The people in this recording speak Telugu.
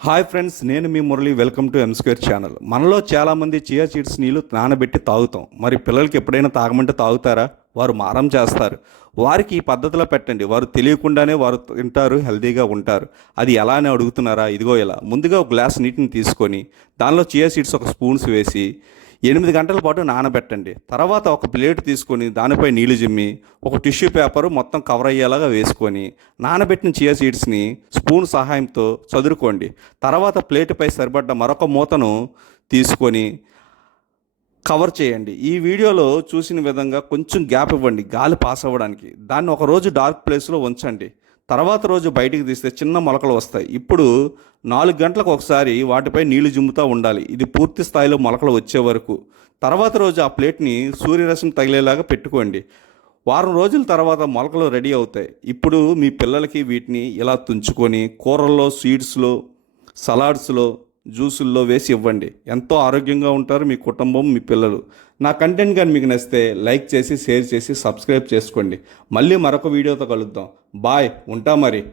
హాయ్ ఫ్రెండ్స్ నేను మీ Murali. Welcome to M square channel మనలో చాలామంది చియా సీడ్స్ నీళ్ళు నానబెట్టి తాగుతాం. మరి పిల్లలకి ఎప్పుడైనా తాగమంటే తాగుతారా? వారు మారం చేస్తారు. వారికి ఈ పద్ధతిలో పెట్టండి. వారు తెలియకుండానే వారు తింటారు హెల్తీగా ఉంటారు. అది ఎలా అని అడుగుతున్నారా? ఇదిగో ఇలా. ముందుగా ఒక గ్లాస్ నీటిని తీసుకొని దానిలో చియా సీడ్స్ ఒక స్పూన్స్ వేసి ఎనిమిది గంటల పాటు నానబెట్టండి. తర్వాత ఒక ప్లేట్ తీసుకొని దానిపై నీళ్ళు జిమ్మి ఒక టిష్యూ పేపర్ మొత్తం కవర్ అయ్యేలాగా వేసుకొని నానబెట్టిన చియా సీడ్స్ని స్పూన్ సహాయంతో చదురుకోండి. తర్వాత ప్లేటుపై సరిపడ్డ మరొక మూతను తీసుకొని కవర్ చేయండి. ఈ వీడియోలో చూసిన విధంగా కొంచెం గ్యాప్ ఇవ్వండి గాలి పాస్ అవ్వడానికి. దాన్ని ఒక రోజు డార్క్ ప్లేస్లో ఉంచండి. తర్వాత రోజు బయటికి తీస్తే చిన్న మొలకలు వస్తాయి. ఇప్పుడు నాలుగు గంటలకు ఒకసారి వాటిపై నీళ్ళు జిమ్ముతూ ఉండాలి. ఇది పూర్తి స్థాయిలో మొలకలు వచ్చే వరకు. తర్వాత రోజు ఆ ప్లేట్ని సూర్యరశ్మి తగిలేలాగా పెట్టుకోండి. వారం రోజుల తర్వాత మొలకలు రెడీ అవుతాయి. ఇప్పుడు మీ పిల్లలకి వీటిని ఇలా తుంచుకొని కూరల్లో స్వీట్స్లో సలాడ్స్లో జ్యూసుల్లో వేసి ఇవ్వండి. ఎంతో ఆరోగ్యంగా ఉంటారు మీ కుటుంబం మీ పిల్లలు. నా కంటెంట్ కానీ మీకు నచ్చితే లైక్ చేసి షేర్ చేసి సబ్స్క్రైబ్ చేసుకోండి. మళ్ళీ మరొక వీడియోతో కలుద్దాం. బాయ్. ఉంటా మరి.